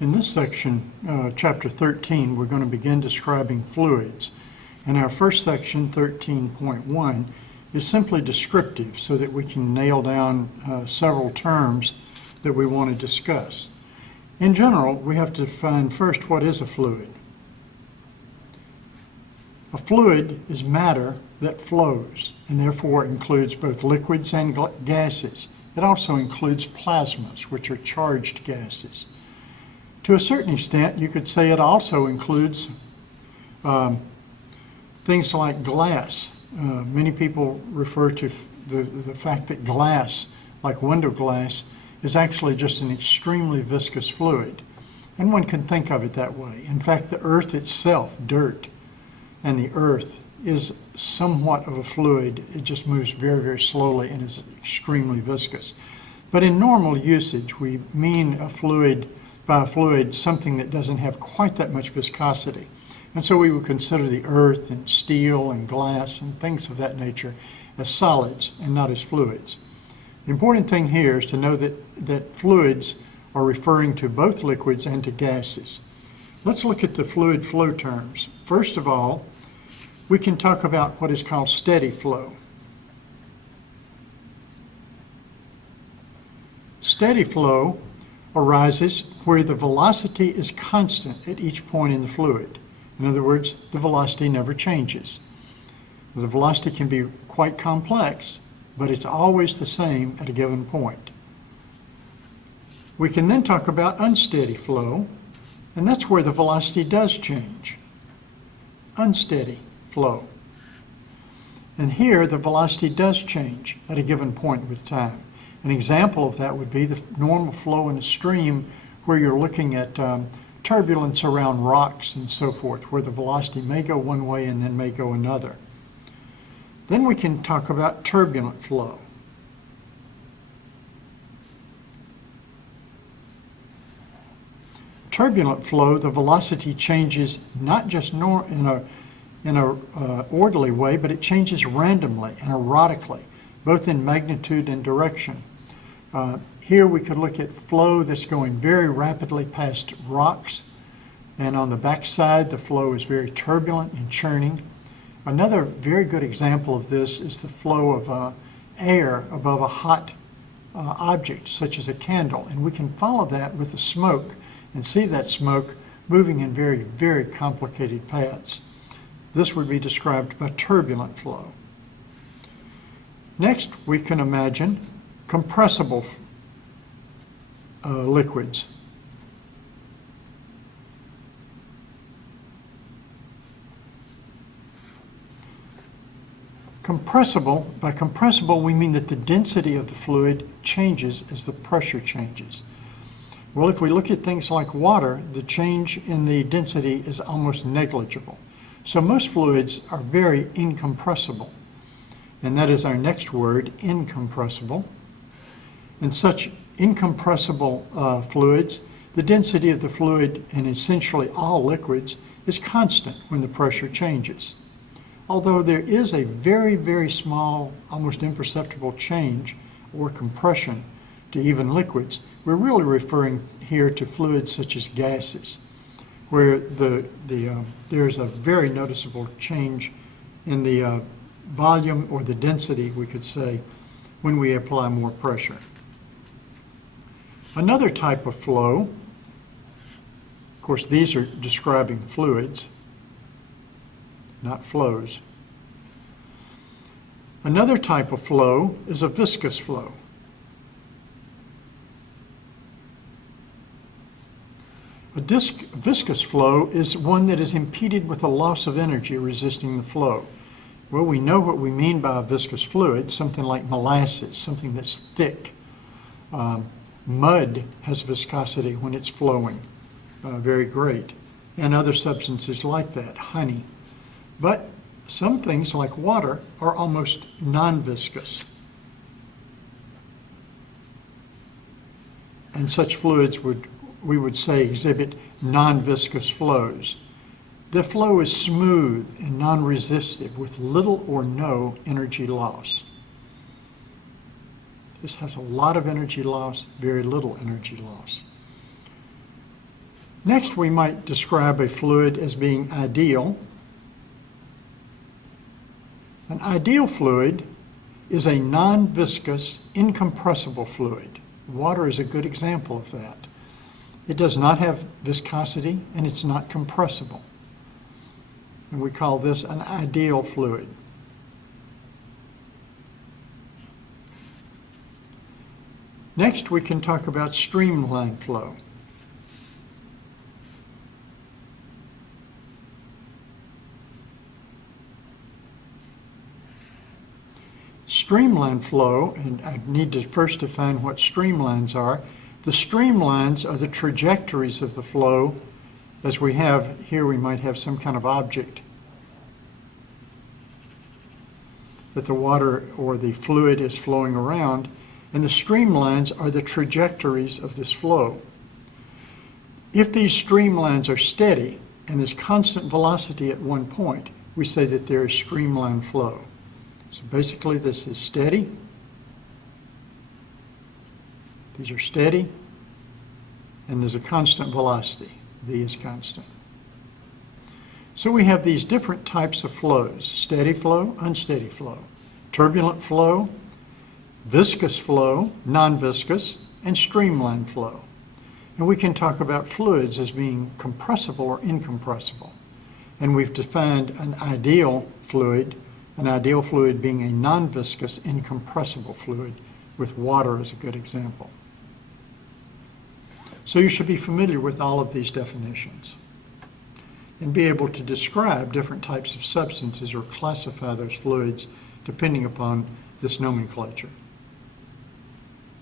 In this section, chapter 13, we're going to begin describing fluids. And our first section, 13.1, is simply descriptive so that we can nail down several terms that we want to discuss. In general, we have to define first what is a fluid. A fluid is matter that flows and therefore includes both liquids and gases. It also includes plasmas, which are charged gases. To a certain extent, you could say it also includes things like glass. Many people refer to the fact that glass, like window glass, is actually just an extremely viscous fluid. And one can think of it that way. In fact, the earth itself, dirt, and the earth is somewhat of a fluid. It just moves very, very slowly and is extremely viscous. But in normal usage, we mean by a fluid something that doesn't have quite that much viscosity. And so we would consider the earth and steel and glass and things of that nature as solids and not as fluids. The important thing here is to know that fluids are referring to both liquids and to gases. Let's look at the fluid flow terms. First of all, we can talk about what is called steady flow. Steady flow arises where the velocity is constant at each point in the fluid. In other words, the velocity never changes. The velocity can be quite complex, but it's always the same at a given point. We can then talk about unsteady flow, and that's where the velocity does change. Unsteady flow. And here the velocity does change at a given point with time. An example of that would be the normal flow in a stream where you're looking at turbulence around rocks and so forth, where the velocity may go one way and then may go another. Then we can talk about turbulent flow. Turbulent flow, the velocity changes not just in a orderly way, but it changes randomly and erratically, both in magnitude and direction. Here we could look at flow that's going very rapidly past rocks, and on the backside the flow is very turbulent and churning. Another very good example of this is the flow of air above a hot object, such as a candle, and we can follow that with the smoke and see that smoke moving in very, very complicated paths. This would be described by turbulent flow. Next, we can imagine compressible liquids. By compressible, we mean that the density of the fluid changes as the pressure changes. Well, if we look at things like water, the change in the density is almost negligible. So most fluids are very incompressible. And that is our next word, incompressible. In such incompressible fluids, the density of the fluid in essentially all liquids is constant when the pressure changes. Although there is a very, very small, almost imperceptible change or compression to even liquids, we're really referring here to fluids such as gases, where there's a very noticeable change in the volume or the density, we could say, when we apply more pressure. Another type of flow, of course these are describing fluids, not flows. Another type of flow is a viscous flow. A viscous flow is one that is impeded with a loss of energy resisting the flow. Well, we know what we mean by a viscous fluid, something like molasses, something that's thick. Mud has viscosity when it's flowing, very great, and other substances like that, honey. But some things like water are almost non-viscous. And such fluids we would say exhibit non-viscous flows. The flow is smooth and non-resistive with little or no energy loss. This has a lot of energy loss, very little energy loss. Next, we might describe a fluid as being ideal. An ideal fluid is a non-viscous, incompressible fluid. Water is a good example of that. It does not have viscosity and it's not compressible. And we call this an ideal fluid. Next, we can talk about streamline flow. Streamline flow, and I need to first define what streamlines are. The streamlines are the trajectories of the flow. As we have here, we might have some kind of object that the water or the fluid is flowing around, and the streamlines are the trajectories of this flow. If these streamlines are steady and there's constant velocity at one point, we say that there is streamline flow. So basically this is steady. These are steady, and there's a constant velocity. V is constant. So we have these different types of flows: steady flow, unsteady flow, turbulent flow, viscous flow, non-viscous, and streamline flow. And we can talk about fluids as being compressible or incompressible. And we've defined an ideal fluid being a non-viscous, incompressible fluid, with water as a good example. So you should be familiar with all of these definitions and be able to describe different types of substances or classify those fluids depending upon this nomenclature.